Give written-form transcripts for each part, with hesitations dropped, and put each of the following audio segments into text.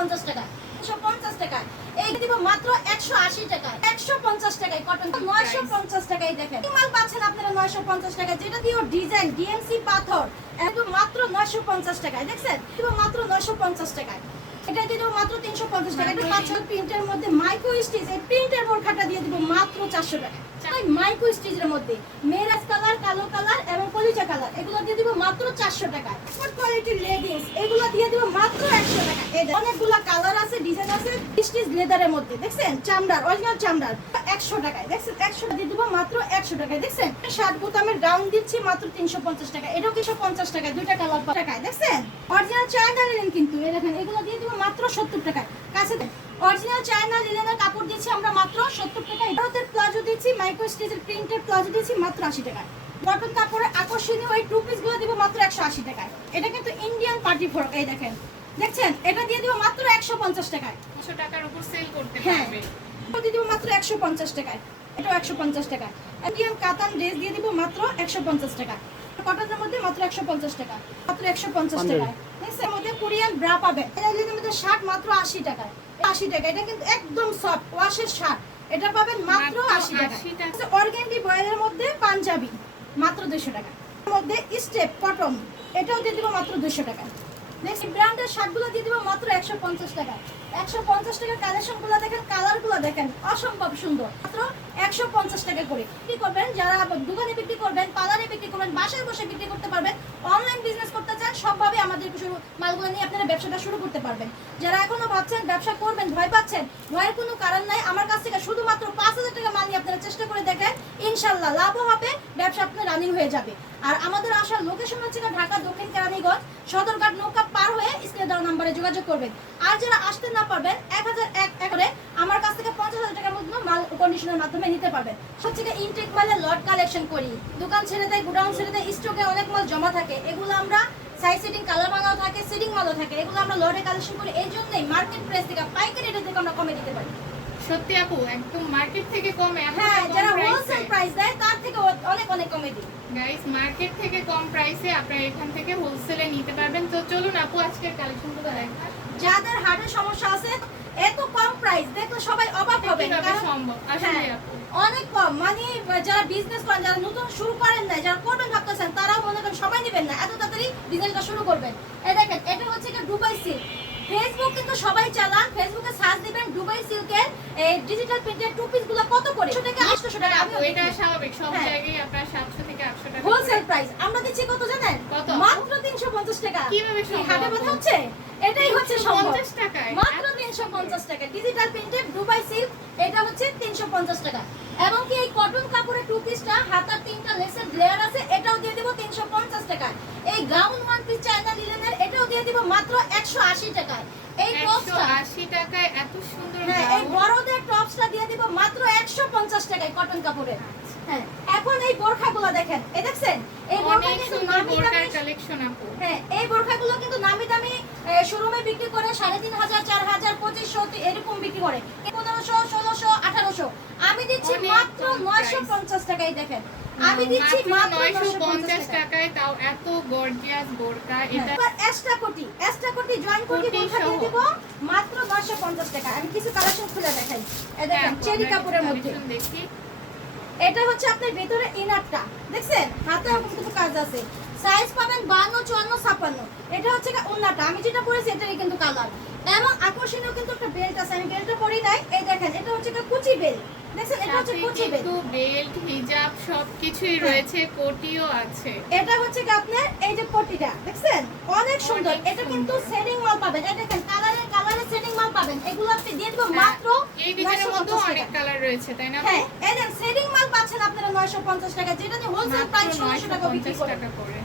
150 টাকা, 150 টাকা। এই দিব মাত্র 180 টাকা, 150 টাকায় কটন 950 টাকায় দেখেন। মাল পাচ্ছেন আপনারা 950 টাকা, যেটা দিয়ে ডিজাইন ডিএমসি পাথর একদম মাত্র 950 টাকায় দেখছেন, দিব মাত্র 950 টাকায়। এটা দিয়ে দেবো মাত্র 350 টাকা। এটা 500 প্রিন্টের মধ্যে মাইক্রো স্টিচ, এই প্রিন্টের বোরখাটা দিয়ে দিব মাত্র 400 টাকা। মাইক্রো স্টিচের মধ্যে মেরাজ কালার, কালো কালার এবং কলিজা কালার, এগুলো দিয়ে দিব মাত্র 400 টাকা। এক্সপোর্ট কোয়ালিটির লেগিংস, এগুলো দিয়ে দিব মাত্র 100 টাকা। এই অনেকগুলো কালার আছে, ডিজাইন আছে, স্টিচ লেদারের মধ্যে দেখছেন, চামড়ার, অরিজিনাল চামড়ার, 100 টাকায় দেখছেন। 100 দিয়ে দিব মাত্র 100 টাকায় দেখছেন। 60 বোতামের গাউন দিচ্ছি মাত্র 350 টাকা। এটাও 350 টাকা, দুইটা কালার টাকায় দেখছেন। অরিজিনাল চায়না লিনেন কিন্তু এই দেখেন, এগুলো দিয়ে দিব মাত্র 70 টাকায়। কাছে দেন অরিজিনাল চায়না লিনেনের কাপড় দিচ্ছি আমরা মাত্র 70 টাকা। এটাতে প্লাজো দিচ্ছি, মাইক্রো স্টিচের প্রিন্টেড প্লাজো দিচ্ছি মাত্র 80 টাকা। কটন কাপড়ের আকর্ষণীয় এই টু পিস গুলো দিব মাত্র 180 টাকায়। এটা কিন্তু ইন্ডিয়ান পার্টি ফ্রক, এই দেখেন দেখছেন, এটা দিয়ে দিব মাত্র 150 টাকায়। 100 টাকার উপর সেল করতে হ্যাঁ, পারবে। এটা দিয়ে দিব মাত্র 150 টাকায়। এটাও 150 টাকা। ইন্ডিয়ান কাতান ড্রেস দিয়ে দিব মাত্র 150 টাকা। কটনের মধ্যে মাত্র 150 টাকা, মাত্র 150 টাকায়। এর মধ্যে কোরিয়ান ব্রা পাবেন, এর মধ্যে শার্ট মাত্র 80 টাকায়, 80 টাকা। এটা কিন্তু একদম সফট ওয়াশের শার্ট, এটা পাবেন মাত্র 80 টাকা। অর্গানডি বয়েলের মধ্যে পাঞ্জাবি মাত্র 200 টাকা। এর মধ্যে স্টেপ কটন, এটাও দিয়ে দিব মাত্র 200 টাকা। নেক্সট ব্র্যান্ডের শার্টগুলো দিয়ে দিব মাত্র 150 টাকা। 150 টাকা কালেকশনগুলো দেখেন, কালারগুলো দেখেন, অসম্ভব সুন্দর। মাত্র 150 টাকা করে বিক্রি করবেন। যারা দোকানে বিক্রি করবেন, পার্লারে বিক্রি করবেন, বাসায় বসে বিক্রি করতে পারবেন, অনলাইন বিজনেস করতে চান, সবভাবে আমাদের মালগুলো নিয়ে আপনারা ব্যবসাটা শুরু করতে পারবেন। যারা এখনো ভাবছেন ব্যবসা করবেন, ভয় পাচ্ছেন, ভয়ের কোনো কারণ নাই। আমার কাছ থেকে শুধুমাত্র 5000 টাকা মাল নিয়ে আপনারা চেষ্টা করে দেখেন, ইনশাল্লাহ লাভও হবে, ব্যবসা আপনার রানিং হয়ে যাবে। আর আমাদের আসার লোকেশন হচ্ছে ঢাকা দক্ষিণ কেরানীগঞ্জ, সদরঘাট নৌকা পার হয়ে স্ক্রিনে দেওয়া নম্বরে যোগাযোগ করবেন। আর যারা আসতে না পারবেন 1001 করে আমার কাছ থেকে 50,000 টাকার মধ্যে মাল কন্ডিশনের মাধ্যমে নিতে পারবেন। হচ্ছে ইনটেক মালের লট কালেকশন করি, দোকান ছেড়ে দেয়, গোডাউন ছেড়ে দেয়, স্টকে অনেক মাল জমা থাকে, এগুলো আমরা সাইজ সেটিং কালার মালাও থাকে, সেটিং মালও থাকে, এগুলো আমরা লটে কালেকশন করি। এই জন্যই মার্কেট প্রাইস থেকে পাইকারি রেট থেকে আমরা কমে দিতে পারি। সত্যি আপু, একদম মার্কেট থেকে কমে। হ্যাঁ, যারা হোলসেল প্রাইস দেয় তার থেকে অনেক অনেক কমে দিই। গাইস, মার্কেট থেকে কম প্রাইসে আপনারা এখান থেকে হোলসেলে নিতে পারবেন। তো চলুন আপু আজকের কালেকশনগুলো দেখাই। যাদের হার্টের সমস্যা আছে, এত কম প্রাইস দেখলে সবাই অবাক হবে। কিভাবে সম্ভব আসলে আপু? অনেক কম, মানে যারা বিজনেস করেন, যারা নতুন শুরু করেন না, যারা করবেন ভাবতেছেন, তারাও মনে করেন সময় নেবেন না, এত তাড়াতাড়ি বিজনেসটা শুরু করবেন। এই দেখেন, এটা হচ্ছে দুবাই সিল্ক। ফেসবুক কিন্তু সবাই চালান, ফেসবুকে সার্চ দিবেন দুবাই সিল্কের এই ডিজিটাল প্রিন্টেড টু পিস গুলো কত করে, 100 টাকা 800 টাকা। আমি এটা স্বাভাবিক, সব জায়গায় আপনারা 700 থেকে 800 টাকা হোলসেল প্রাইস আমরা দিচ্ছি কত জানেন? কত? মাত্র 350 টাকা। কিভাবে সম্ভব? হাটে কথা হচ্ছে, এটাই হচ্ছে সম্ভব। 50 টাকায় মাত্র 350 টাকা ডিজিটাল প্রিন্টেড দুবাই সিল্ক, এটা হচ্ছে 350 টাকা। এবং কি এই কটন কাপড়ের টু পিসটা হাতার 3টা লেসের লেয়ার আছে, এটাও দিয়ে দিব 350 টাকা। এই গাউন ওয়ান পিস চায়না লিনেনের, এটাও দিয়ে দিব মাত্র 180 টাকায়। এই টপসটা 180 টাকায় এত সুন্দর। হ্যাঁ, এই বড়দের টপসটা দিয়ে দিব মাত্র 150 টাকায় কটন কাপড়ের। হ্যাঁ, এখন এই বোরখাগুলো দেখেন, এই দেখছেন, এই বোরখা কিন্তু নামি দামি কালেকশন আপু। হ্যাঁ, এই বোরখাগুলো কিন্তু নামি দামি শোরুমে বিক্রি করে 3500, 4000, 2500 এরকম বিক্রি করে, 1500, 1600, 1800। আমি দিচ্ছি মাত্র 950 টাকায়। দেখেন, আমি দিচ্ছি মাত্র 950 টাকায়, তাও এত গর্জিয়াস বোরকা। এটা এক্সট্রা কোটি জয়েন কোটি বোরখা দিয়ে দিব মাত্র 950 টাকা। আমি কিছু কালেকশন খুলে দেখাই। এই দেখেন, চেরি কাপড়ের মধ্যে দেখি, এটা হচ্ছে আপনার ভিতরে ইনারটা দেখছেন, হাতে কিন্তু কাজ আছে। সাইজ পাবেন 52, 54, 56। এটা হচ্ছে ওন্নাটা, আমি যেটা পরেছি এটারই কিন্তু কালার। এবং আকর্ষণীয় কিন্তু একটা বেল্ট আছে, আমি বেল্টটা পরি নাই। এই দেখেন, এটা হচ্ছে কুচি বেল্ট দেখছেন, এটা হচ্ছে কুচি বেল্ট। বেল্ট, হিজাব সবকিছুই রয়েছে, কোটিও আছে। এটা হচ্ছে আপনার এই যে কোটিটা দেখছেন, অনেক সুন্দর। এটা কিন্তু সেটিং মাল পাবেন, এই দেখেন কালারে সেটিং মাল পাবেন। এগুলো আপনি দিয়ে দিব মাত্র এই ডিজাইনের মধ্যে অনেক কালার রয়েছে, তাই না? হ্যাঁ, এই যে সেটিং মাল পাচ্ছেন আপনারা 950 টাকা, যেটা নিয়ে হোলসেল প্রাইস 1600 টাকা বিক্রি করে।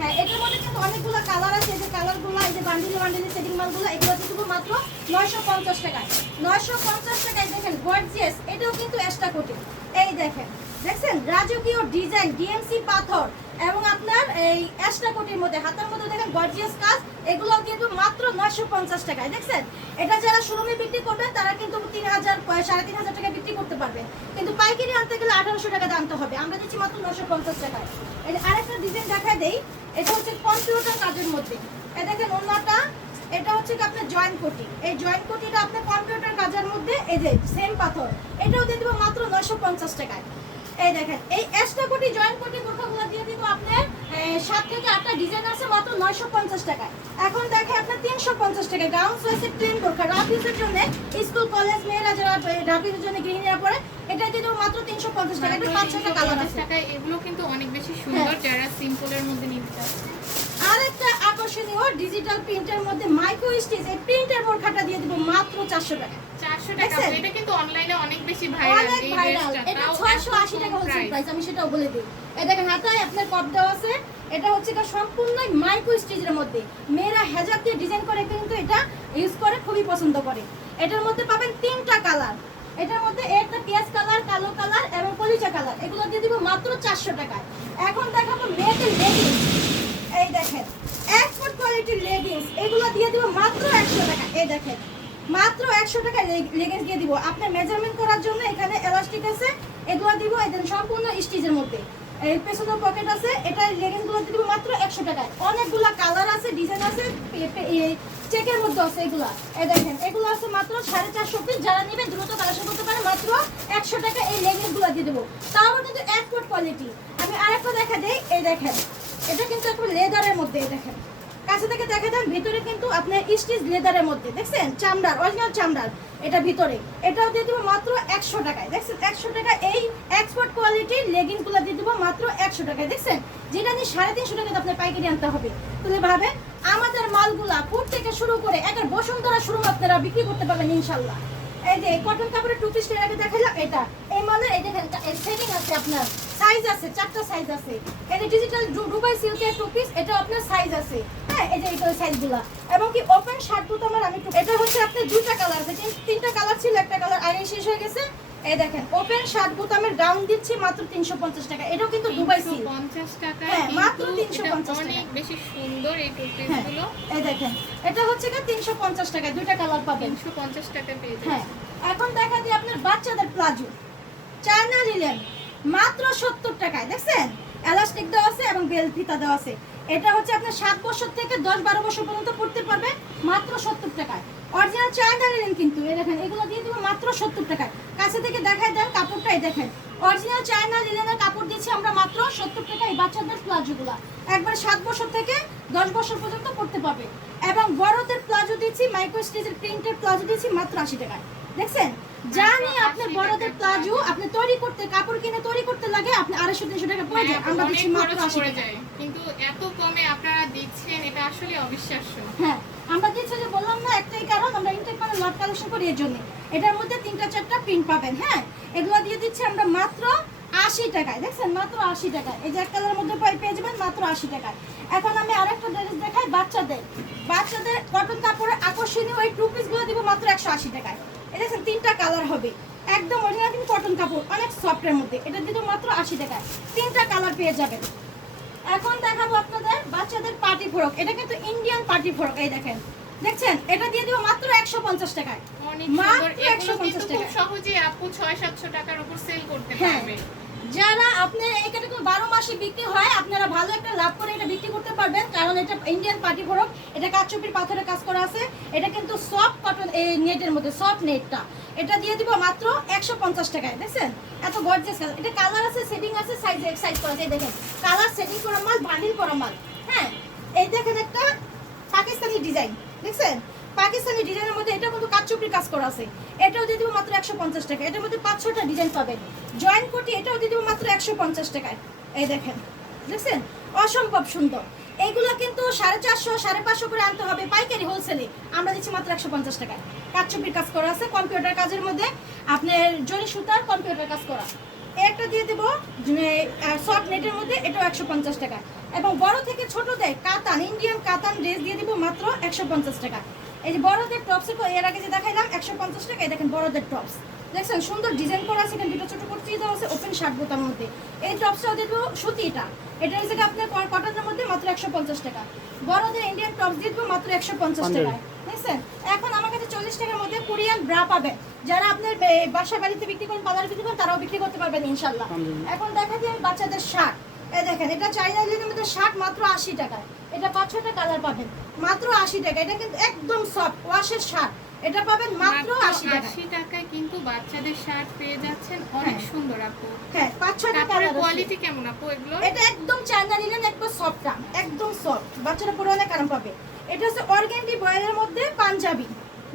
হ্যাঁ, এটার মধ্যে কিন্তু অনেকগুলো কালার আছে, এই যে কালারগুলো, এই যে বান্ডিলে সেটিং মালগুলো, এগুলো কিন্তু মাত্র 950 টাকায়। 950 টাকায় দেখেন গর্জিয়াস, এটাও কিন্তু এক্সট্রা কোটি। এই দেখেন, দেখছেন রাজকীয় ডিজাইন ডিএমসি পাথর এবং আপনার এই এক্সট্রা কোটির মধ্যে, হাতের মধ্যে দেখেন গর্জিয়াস কাজ, এগুলো কিন্তু মাত্র 950 টাকায়। দেখছেন, এটা যারা শোরুমে বিক্রি করবেন তারা কিন্তু 3000, 3500 টাকা বিক্রি করতে পারবে, কিন্তু পাইকারি আনতে গেলে 1800 টাকা আনতে হবে। আমরা দিচ্ছি মাত্র 950 টাকায়। এই আরেকটা ডিজাইন দেখা দেই, এটা হচ্ছে কম্পিউটার কাজের মধ্যে। এই দেখেন, ওন্নাটা এটা হচ্ছে কি আপনার জয়েন্ট কোটি। এই জয়েন্ট কোটিটা আপনার কম্পিউটার কাজের মধ্যে এই যে সেম পাথর, এটাও দিয়ে দেবো মাত্র 950 টাকায়। এই দেখেন এই এক্সট্রা কোটি জয়েন্ট কোটি বোরখাগুলো দিয়ে দিব আপনার 7 থেকে 8টা ডিজাইন আছে মাত্র 950 টাকায়। এখন দেখেন আপনার 350 টাকা গাউন সাইজে প্লেন বোরখা রাফিজের জন্য, স্কুল কলেজ মেয়েরা যারা রাফিজের জন্য গৃহিণীরা পরে, এটা দিয়ে দেবো মাত্র 350 টাকা। এটা 5-6টা কালার আছে। টাকায় এগুলো কিন্তু অনেক বেশি সুন্দর, যারা সিম্পলের মধ্যে নিতে চাচ্ছে। আরেকটা আকর্ষণীয় ডিজিটাল প্রিন্টের মধ্যে মাইক্রো স্টিচ এই প্রিন্টের বোরখাটা দিয়ে দিব মাত্র 400 টাকা। 400 টাকা। এটা কিন্তু অনলাইনে অনেক বেশি ভাইরাল। অনেক ভাইরাল। এটা 680 টাকা হোলসেল প্রাইস, আমি সেটাও বলে দিই। এই দেখেন হাতায় আপনার কপ দেওয়া আছে। এটা হচ্ছে কি সম্পূর্ণ মাইক্রো স্টিচের মধ্যে, মেয়েরা হেজাব দিয়ে ডিজাইন করে কিন্তু এটা ইউজ করে, খুবই পছন্দ করে। এটার মধ্যে পাবেন 3টা কালার। এটার মধ্যে একটা পেঁয়াজ কালার, কালো কালার এবং কলিজা কালার। এগুলো দিয়ে দিব মাত্র 400 টাকায়। এখন দেখাবো মেয়েদের লেগিংস। এই দেখেন এক্সপোর্ট কোয়ালিটির লেগিংস, এগুলো দিয়ে দিব মাত্র 100 টাকা। এই দেখেন মাত্র 100 টাকা লেগিংস দিয়ে দিব। আপনার মেজারমেন্ট করার জন্য এখানে এলাস্টিক আছে, এগুলো দিব একদম সম্পূর্ণ স্টিচের মধ্যে। এই পেছনে পকেট আছে। এটা লেগিংসগুলো দিয়ে দিব মাত্র 100 টাকায়। অনেকগুলা কালার আছে, ডিজাইন আছে, চেকের মধ্যে আছে এগুলা। এই দেখেন এগুলো আছে মাত্র 450 পিস। যারা নেবে দ্রুত কালেকশন করতে পারে, মাত্র 100 টাকা এই লেগিংসগুলো দিয়ে দেবো। তাও আবার কিন্তু এক্সপোর্ট কোয়ালিটি। আমি আরেকটা দেখা দেই। এই দেখেন এটা কিন্তু একটু লেদারের মধ্যে। এই দেখেন কাছে থেকে দেখা দেন, ভিতরে কিন্তু আপনার স্টিচ লেদারের মধ্যে, দেখছেন চামড়ার, অরিজিনাল চামড়ার এটা ভিতরে। এটাও দিয়ে দেবো মাত্র 100 টাকায়। দেখছেন 100 টাকা এই এক্সপোর্ট কোয়ালিটির লেগিংসগুলো দিয়ে দেবো মাত্র 100 টাকায়। দেখছেন যেটা নিয়ে 350 টাকা আপনার পাইকারি আনতে হবে। তাহলে ভাবেন আমাদের মালগুলা ফুট থেকে শুরু করে একটা বসুন্ধরা শুরু আপনারা বিক্রি করতে পারবেন ইনশাল্লাহ। এই যে কটন কাপড়ের টু পিস আগে দেখালাম, এটা এই মালের এই দেখেন সেটিং আছে, আপনার সাইজ আছে, 4টা সাইজ আছে। এই যে ডিজিটাল দুবাই সিল্কের টু পিস, এটা আপনার সাইজ আছে। হ্যাঁ এই যে এই সাইজগুলা, এবং কি ওপেন শার্ট বুট আমার আমি এটা হচ্ছে আপনার 2টা কালার আছে। 3টা কালার ছিল, একটা কালার আগে শেষ হয়ে গেছে। এই দেখেন ওপেন শার্ট বুট আমি গাউন দিচ্ছি মাত্র 350 টাকা। এটাও কিন্তু দুবাই সিল্ক 350 টাকা। হ্যাঁ মাত্র 350 টাকা। অনেক বেশি সুন্দর এই টু পিসগুলো। এই দেখেন এটা হচ্ছে কি 350 টাকা, 2টা কালার পাবেন। 350 টাকা পেয়ে হ্যাঁ যাবেন। এখন দেখা দিই আপনার বাচ্চাদের প্লাজো চায়না লিলেন মাত্র 70 টাকায়। দেখছেন এলাস্টিক দেওয়া আছে এবং বেল ফিতা দেওয়া আছে। এটা হচ্ছে আপনার 7 বছর থেকে 10-12 বছর পর্যন্ত পড়তে পারবে মাত্র 70 টাকায়। অরিজিনাল চায়না লিলেন কিন্তু। এই দেখেন এগুলো দিয়ে দিব মাত্র 70 টাকায়। কাছে থেকে দেখায় দেন কাপড়টা। এই দেখেন অরিজিনাল চায়না লিলেনের কাপড় দিচ্ছি আমরা মাত্র 70 টাকায়। এই বাচ্চাদের প্লাজোগুলা একবার 7 বছর থেকে 10 বছর পর্যন্ত পড়তে পারবে। এবং বড়দের প্লাজো দিচ্ছি মাইক্রো স্টিচের প্রিন্টের প্লাজো দিচ্ছি মাত্র 80 টাকায়। দেখছেন জানি আপনার বড়দের প্লাজো আপনি তৈরি করতে, কাপড় কিনে তৈরি করতে লাগে আপনি 250-300 টাকা পড়ে যায়, আমরা দিচ্ছি মাত্র 80 টাকা। কিন্তু এত কমে আপনারা দিচ্ছেন, এটা আসলে অবিশ্বাস্য। হ্যাঁ আমরা দিচ্ছি যে বললাম না, একটাই কারণ আমরা ইনটেক মানে লট কালেকশন করি এর জন্য। এটার মধ্যে 3টা-4টা প্রিন্ট পাবেন। হ্যাঁ এগুলো দিয়ে দিচ্ছি আমরা মাত্র 80 টাকায়। দেখছেন মাত্র 80 টাকায়। এই যে এক কালারের মধ্যে পেয়ে যাবেন মাত্র 80 টাকায়। এখন আমি আরেকটা ড্রেস দেখাই বাচ্চাদের। বাচ্চাদের কটন কাপড়ের আকর্ষণীয় এই টু পিসগুলো দিব মাত্র 180 টাকায়। এই দেখছেন 3টা কালার হবে, একদম অরিজিনাল কিন্তু কটন কাপড়, অনেক সফটের মধ্যে। এটা দিব মাত্র 80 টাকায়। 3টা কালার পেয়ে যাবেন। এখন দেখাবো আপনাদের বাচ্চাদের পার্টি ফ্রক। এটা কিন্তু ইন্ডিয়ান পার্টি ফ্রক। এই দেখেন দেখছেন এটা দিয়ে দিব মাত্র 150 টাকায়। অনেক মাত্র সুন্দর। এগুলো 150 কিন্তু খুব টাকা। সহজেই আপু 600-700 টাকার উপর সেল করতে হ্যাঁ। পারবে। যারা আপনি এটা কিন্তু 12 মাসে বিক্রি হয়, আপনারা ভালো একটা লাভ করে এটা বিক্রি করতে পারবেন, কারণ এটা ইন্ডিয়ান পার্টি ফ্রক। এটা কাচচুপির পাথরের কাজ করা আছে। এটা কিন্তু সফট কটন এই নেটের মধ্যে, সফট নেটটা। এটা দিয়ে দিব মাত্র 150 টাকায়। দেখছেন এত গর্জিয়াস কালার। এটা কালার আছে, সেটিং আছে, সাইজ করা আছে। দেখেন কালার সেটিং করা মাল, বান্ডিল করা মাল। হ্যাঁ এই দেখেন একটা পাকিস্তানি ডিজাইন। দেখছেন পাকিস্তানি ডিজাইনের মধ্যে এটা কিন্তু কাচচুপির কাজ করা আছে। এটাও দিয়ে দিব মাত্র 150 টাকা। এটার মধ্যে 5-6টা ডিজাইন পাবেন। জয়েন্ট কোটি এটাও দিয়ে দিব মাত্র 150 টাকায়। এই দেখেন দেখছেন অসম্ভব সুন্দর। এইগুলো কিন্তু 450-550 করে আনতে হবে পাইকারি হোলসেলে, আমরা দিচ্ছি মাত্র 150 টাকায়। কাচচুপির কাজ করা আছে, কম্পিউটার কাজের মধ্যে আপনার জরি সুতার কম্পিউটার কাজ করা। একটা দিয়ে দেবো সফট নেটের মধ্যে, এটাও 150 টাকা। এবং বড় থেকে ছোট দেয় কাতান, ইন্ডিয়ান কাতান ড্রেস দিয়ে দিব মাত্র 150 টাকা। এই যে বড়দের টপস এর আগে যে দেখাইলাম 150 টাকা। এই দেখেন বড়দের টপস দেখছেন সুন্দর ডিজাইন করা আছে। এখানে দুটো ছোট করতে দেওয়া আছে ওপেন শার্ট বোতার মধ্যে। এই টপসটাও দিয়ে দেবো সুতিটা। এটা হচ্ছে আপনার কটনের মধ্যে মাত্র 150 টাকা। বড়দের ইন্ডিয়ান টপস দিয়ে দেবো মাত্র 150 টাকায়। দেখছেন এখন আমার কাছে 40 টাকার মধ্যে কোরিয়ান ব্রা পাবেন। যারা আপনার বাসা বাড়িতে বিক্রি করেন, পার্লার বিক্রি করেন, তারাও বিক্রি করতে পারবেন ইনশাল্লাহ। এখন দেখা দিই আমি বাচ্চাদের শার্ট। এই দেখেন এটা চাইনা লিলের মধ্যে শার্ট মাত্র 80 টাকায়। এটা 5-6টা কালার পাবেন। মাত্র 80 টাকা। এটা কিন্তু একদম সফট ওয়াশের শার্ট, এটা পাবেন মাত্র 80 টাকা। 80 টাকায় কিন্তু বাচ্চাদের শার্ট পেয়ে যাচ্ছেন, অনেক হ্যাঁ। সুন্দর আপু। হ্যাঁ 5-6 টাকা। কাপড়ের কোয়ালিটি কেমন আপু এগুলো? এটা একদম চায়না লিনেন, একদম সফট, একদম সফট, বাচ্চারা পরে অনেক আরাম পাবে। এটা হচ্ছে অর্গানডি বয়েলের মধ্যে পাঞ্জাবি,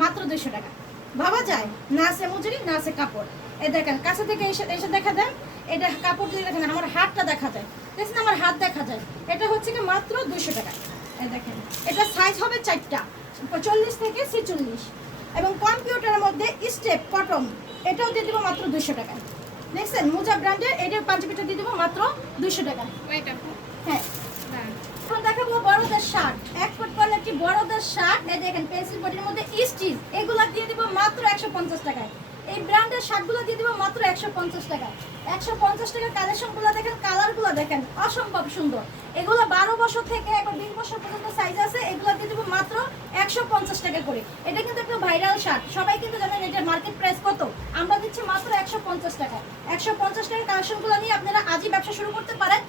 মাত্র 200 টাকা। ভাবা যায় না আছে মজুরি না আছে কাপড়। এই দেখেন কাছে থেকে এসে এসে দেখা দেন, এটা কাপড় দিয়ে দেখেন আমার হাতটা দেখা যায়, দেখছেন আমার হাত দেখা যায়। এটা হচ্ছে কি মাত্র 200 টাকা। এই দেখেন এটা সাইজ হবে 4টা, 40 থেকে 46, এবং কম্পিউটারের মধ্যে স্টেপ কটন, এটাও দিয়ে দেবো মাত্র 200 টাকা। দেখছেন মোজা ব্র্যান্ডের এটার পাঞ্জাবিটা দিয়ে দেবো মাত্র 200 টাকা। ওইটা আপু। হ্যাঁ হ্যাঁ। এখন দেখাবো বড়দের শার্ট, এক্সপোর্ট কোয়ালিটি বড়দের শার্ট। এই দেখেন পেন্সিল বডির মধ্যে স্টিচ, এগুলো দিয়ে দিব মাত্র 150 টাকায়। এই ব্র্যান্ডের শার্টগুলো দিয়ে দিব মাত্র 150 টাকায়। 150 টাকার কালেকশনগুলো দেখেন, কালারগুলো দেখেন অসম্ভব সুন্দর। এগুলো 12 বছর থেকে একবার 20 বছর পর্যন্ত সাইজ আছে। এগুলো দিয়ে দিব মাত্র 150 টাকা করে। এটা কিন্তু একটা ভাইরাল শার্ট, সবাই কিন্তু জানেন এটার মার্কেট প্রাইস কত। আমরা দিচ্ছি মাত্র 150 টাকা। 150 টাকার কালেকশনগুলো নিয়ে আপনারা আজই ব্যবসা শুরু করতে পারেন।